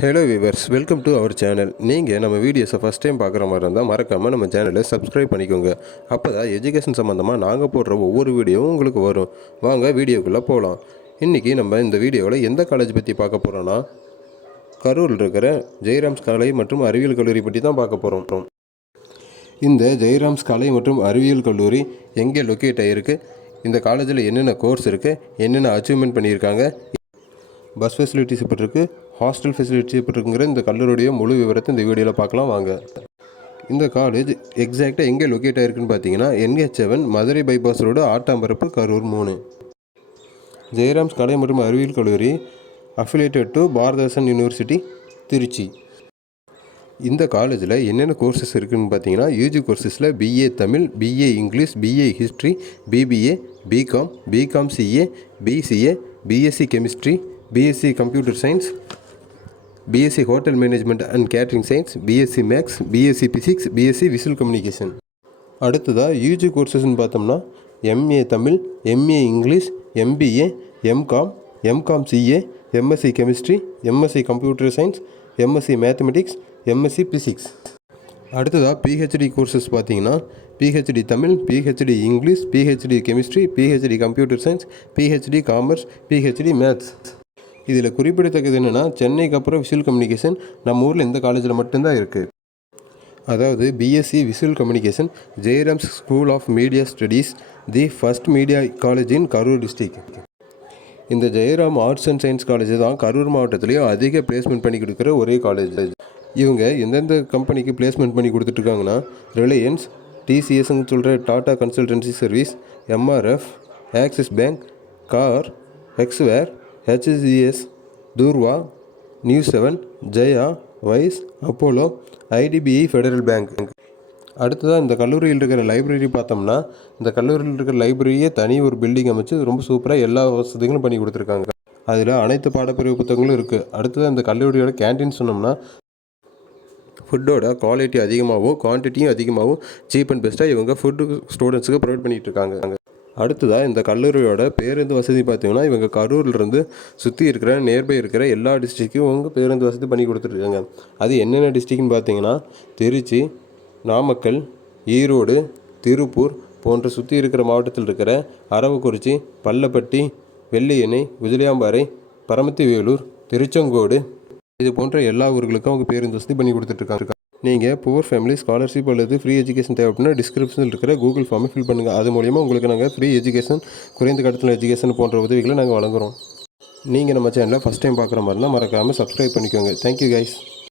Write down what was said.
Hello viewers, welcome to our channel. நீங்கள் நம்ம வீடியோஸை ஃபஸ்ட் டைம் பார்க்குற மாதிரி இருந்தால் மறக்காமல் நம்ம சேனலை சப்ஸ்கிரைப் பண்ணிக்கோங்க. அப்போ தான் எஜுகேஷன் சம்மந்தமாக நாங்கள் போடுற ஒவ்வொரு வீடியோவும் உங்களுக்கு வரும். வாங்க வீடியோக்குள்ளே போகலாம். இன்றைக்கி நம்ம இந்த வீடியோவில் எந்த காலேஜ் பற்றி பார்க்க போகிறோன்னா, கரூரில் இருக்கிற ஜெயராம்ஸ் கலை மற்றும் அறிவியல் கல்லூரி பற்றி தான் பார்க்க போகிறோம். இந்த ஜெயராம்ஸ் கலை மற்றும் அறிவியல் கல்லூரி எங்கே லொக்கேட் ஆகிருக்கு, இந்த காலேஜில் என்னென்ன கோர்ஸ் இருக்குது, என்னென்ன அச்சீவ்மெண்ட் பண்ணியிருக்காங்க, பஸ் ஃபெசிலிட்டிஸ் எப்படி இருக்குது, ஹாஸ்டல் ஃபெசிலிட்டிஸ் எப்படி இருக்குங்கிற இந்த கல்லூரியுடைய முழு விவரத்தை இந்த வீடியோவில் பார்க்கலாம் வாங்க. இந்த காலேஜ் எக்ஸாக்டாக எங்கே லொக்கேட் ஆகிருக்குன்னு பார்த்தீங்கன்னா, NH7 Madurai bypass road, Attamparappu, Karur 3. Jayaram's கலை மற்றும் அறிவியல் கல்லூரி affiliated to Bharathidasan university, Tiruchi. இந்த காலேஜில் என்னென்ன கோர்சஸ் இருக்குதுன்னு பார்த்தீங்கன்னா, யூஜி கோர்சஸில் BA Tamil, BA English, BA history, BBA, BCom CA, BCA, BSc chemistry, BSc computer science, BSc hotel management and catering science, BSc maths, BSc physics, BSc visual communication. அடுத்ததாக UG கோர்சஸ்ன்னு பார்த்தோம்னா MA Tamil, MA English, MBA, MCom CA, MSc chemistry, MSc computer science, MSc mathematics, MSc physics. அடுத்ததாக PhD courses பார்த்தீங்கன்னா PhD Tamil, PhD English, PhD chemistry, PhD computer science, PhD commerce, PhD maths. இதில் குறிப்பிடத்தக்கது என்னென்னா, சென்னைக்கு அப்புறம் விஷுவல் கம்யூனிகேஷன் நம்ம ஊரில் இந்த காலேஜில் மட்டும்தான் இருக்குது. அதாவது BSc visual communication, Jayaram's school of media studies, the first media college in Karur district. இந்த Jayaram arts and science college தான் கரூர் மாவட்டத்துலேயும் அதிக பிளேஸ்மெண்ட் பண்ணி கொடுக்குற ஒரே காலேஜ். இவங்க எந்தெந்த கம்பெனிக்கு பிளேஸ்மெண்ட் பண்ணி கொடுத்துட்ருக்காங்கன்னா, ரிலையன்ஸ், TCSன்னு சொல்கிற Tata consultancy service, MRF, Axis bank, கார், எக்ஸ்வேர், HCS, தூர்வா, நியூ7, ஜெயா, வைஸ், அப்போலோ, IDBI ஃபெடரல் பேங்க். அடுத்ததாக இந்த கல்லூரியில் இருக்கிற லைப்ரரி பார்த்தோம்னா, இந்த கல்லூரியில் இருக்கிற லைப்ரரியே தனி ஒரு பில்டிங் அமைச்சு ரொம்ப சூப்பராக எல்லா வசதிகளும் பண்ணி கொடுத்துருக்காங்க. அதில் அனைத்து பாடப்பிரிவு புத்தகங்களும் இருக்குது. அடுத்ததாக இந்த கல்லூரியோட கேன்டீன் சொன்னோம்னா, ஃபுட்டோட குவாலிட்டி அதிகமாகவும் குவான்டிட்டியும் அதிகமாகவும் சீப் அண்ட் பெஸ்ட்டாக இவங்க ஃபுட்டு ஸ்டூடெண்ட்ஸுக்கு ப்ரொவைட் பண்ணிகிட்டு இருக்காங்க. அடுத்ததாக இந்த கல்லூரியோட பேருந்து வசதி பார்த்திங்கன்னா, இவங்க கரூர்லேருந்து சுற்றி இருக்கிற நியர்பை இருக்கிற எல்லா டிஸ்ட்ரிக்ட்டும் இவங்க பேருந்து வசதி பண்ணி கொடுத்துட்ருக்காங்க. அது என்னென்ன டிஸ்ட்ரிக்ட்னு பார்த்தீங்கன்னா, திருச்சி, நாமக்கல், ஈரோடு, திருப்பூர் போன்ற சுற்றி இருக்கிற மாவட்டத்தில் இருக்கிற அரவக்குறிச்சி, பள்ளப்பட்டி, வெள்ளியணை, விஜயம்பாறை, பரமத்தி வேலூர், திருச்செங்கோடு இது போன்ற எல்லா ஊர்களுக்கும் அவங்க பேருந்து வசதி பண்ணி கொடுத்துட்ருக்காங்க. நீங்கள் புவர் ஃபேமிலி ஸ்காலர்ஷிப் அல்லது ஃப்ரீ எஜுகேஷன் தேவைப்படுனா டிஸ்கிரிப்ஷனில் இருக்கிற கூகுள் ஃபார்மை ஃபில் பண்ணுங்கள். அது மூலிமா உங்களுக்கு நாங்கள் ஃப்ரீ எஜுகேஷன், குறைந்த கட்டண எஜுகேஷன் போன்ற உதவிகளை நாங்கள் வழங்குகிறோம். நீங்கள் நம்ம சேனலில் ஃபஸ்ட் டைம் பார்க்குற மாதிரி இருந்தால் மறக்காமல் சப்ஸ்கிரைப் பண்ணிக்கோங்க. Thank you guys.